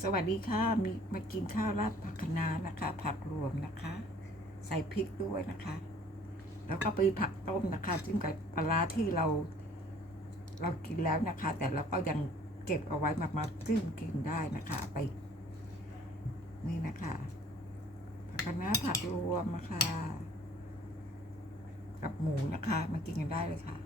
สวัสดีค่ะมีมากินข้าวราดผักคะน้านะคะ ผักรวมนะคะ ใส่พริกด้วยนะคะ แล้วก็ไปผักต้มนะคะซึ่งกับปลาที่เรา เรากินแล้วนะคะ แต่เราก็ยังเก็บเอาไว้มามาซึ่งกินได้นะคะไป นี่นะคะผักคะน้าผักรวมนะคะ กับหมูนะคะมากินกันได้เลยค่ะ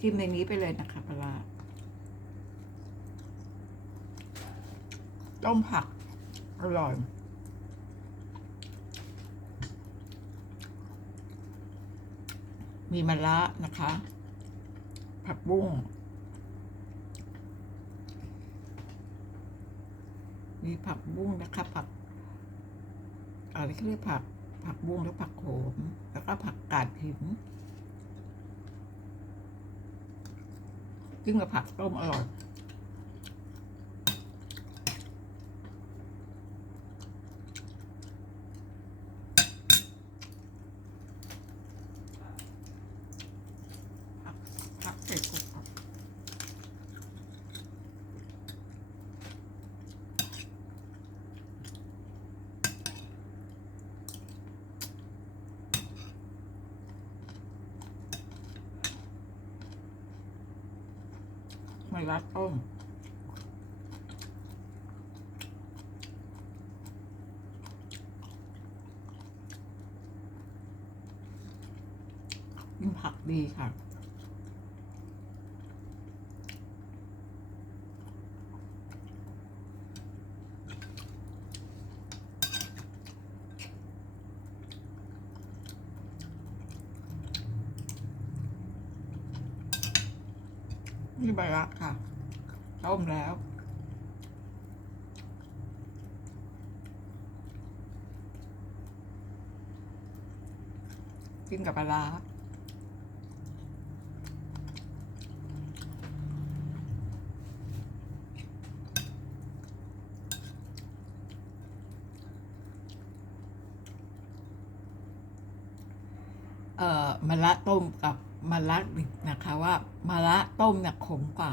จิ้มในนี้ไปเลยนะคะปลาร้าต้มผัก อร่อย มีมะระนะคะ ผักบุ้งมีผักบุ้งนะคะผักอะไรเขาเรียกผัก ผักบุ้งแล้วผักโขม แล้วก็ผักกาดหิน ซึ่งกับผักต้มอร่อย ผักผักใส่กบอบ ไม่รัดต้มผักดีค่ะ รักค่ะ ต้มแล้ว กินกับปลาเอ่อมะระต้มกับ มะระดิบนะคะว่ามะระต้มเนี่ยขมกว่า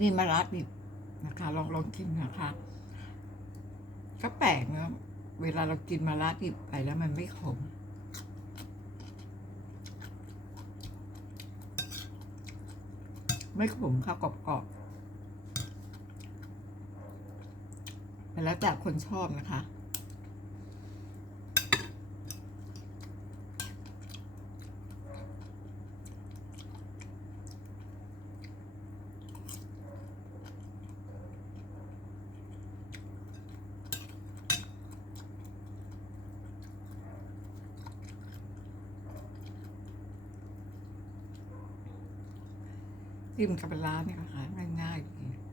นี่มะระดิบนะคะ ลองลองกินนะคะ ก็แปลกเนอะเวลาเรากินมะระดิบไปแล้วมันไม่ขมไม่ขมข้าวกรอบๆ แต่แล้วแต่คนชอบนะคะ จิ้มกับปลาร้าเนี่ยค่ะง่ายๆ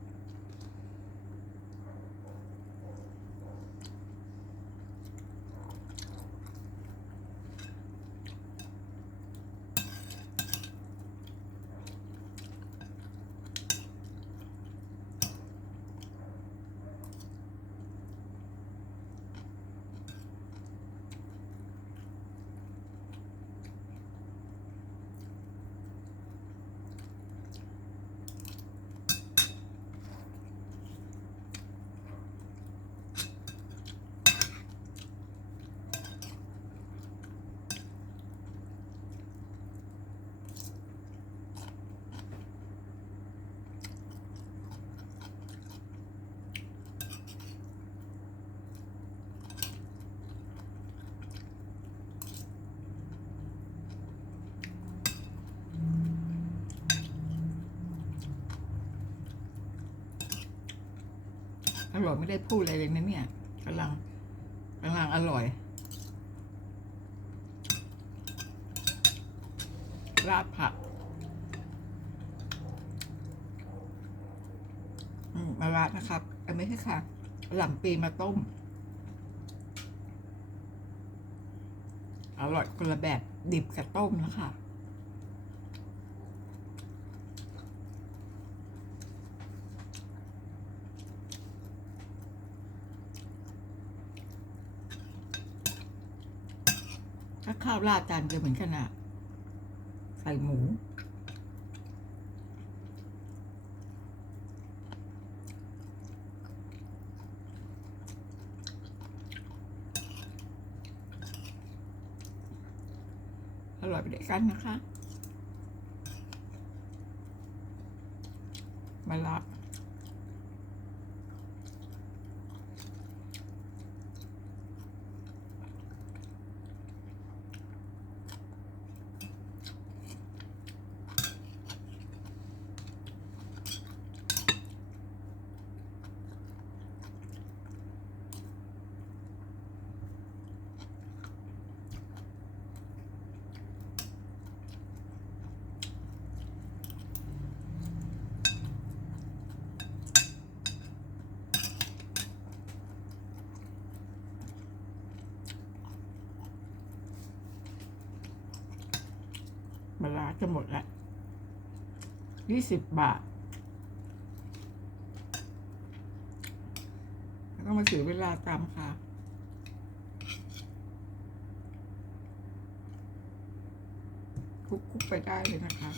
ร่อยไม่ได้พูดอะไรเลยนะเนี่ยกำลังกำลังอร่อยราดผักอืมมาราดนะครับ อันไม่ใช่ค่ะหล่ำปีมาต้ม อร่อยคนละแบบดิบกับต้มนะคะ ข้าวราดจานเดียวเหมือนกันอะใส่หมู อร่อยไปด้วยกันนะคะ มาละ จะหมดละยี่สิบบาท แล้วก็มาเสียเวลาตามค่ะคลุกๆไปได้เลยนะคะ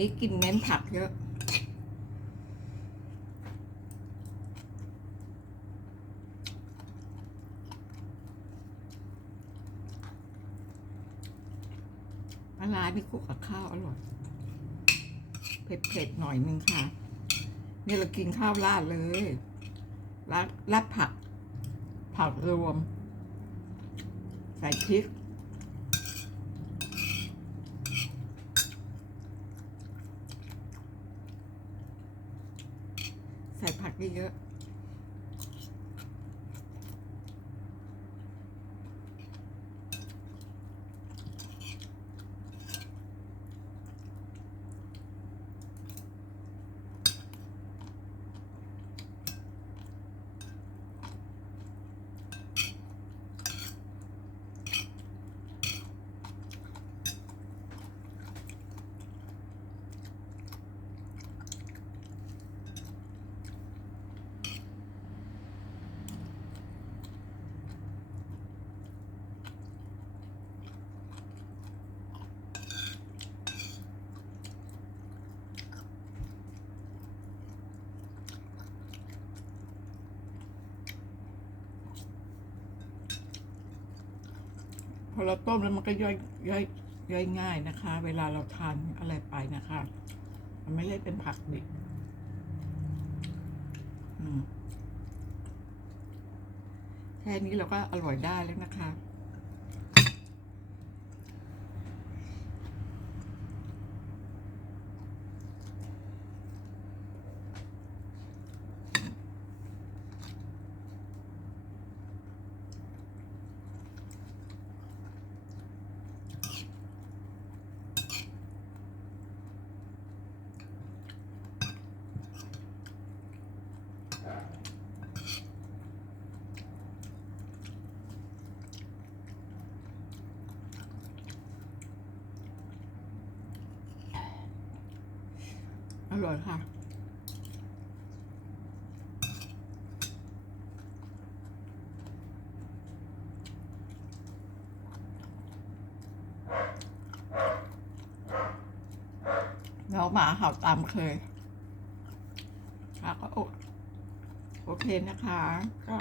นี้กินเน้นผักเยอะ ปลาร้านี่คลุกกับข้าวอร่อย เผ็ดๆหน่อยนึงค่ะ นี่เรากินข้าวราดเลยราดราดผัก ผักรวม ใส่พริก ใส่ผักเยอะ อเราต้มแล้วมันก็ย่อยย่อยย่อยง่ายนะคะ เวลาเราทานอะไรไปนะคะ มันไม่ได้เป็นผักดิบแค่นี้เราก็อร่อยได้แล้วนะคะ ร่อยค่ะแล้วหมาเห่าตามเคย ค่ะก็โอเคนะคะ ก็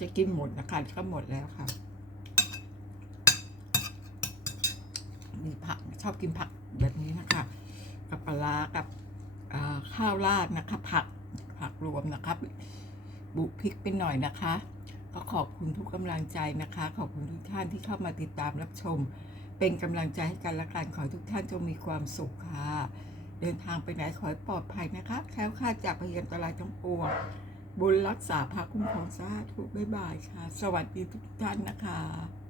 จะกินหมดนะคะก็หมดแล้วค่ะ มีผักชอบกินผักแบบนี้นะคะ กับปลากับข้าวราดนะคะ ผักผักรวมนะคะบุกพริกไปหน่อยนะคะ ก็ขอบคุณทุกกำลังใจนะคะ ขอบคุณทุกท่านที่เข้ามาติดตามรับชม เป็นกำลังใจให้กันและกันขอทุกท่านจงมีความสุขค่ะ เดินทางไปไหนขอให้ปลอดภัยนะคะแคล้วคลาดจากพยันตรายทั้งปวงบุญรักษาพาคุ้มครองสาธุบ๊ายบายค่ะ สวัสดีทุกท่านนะคะ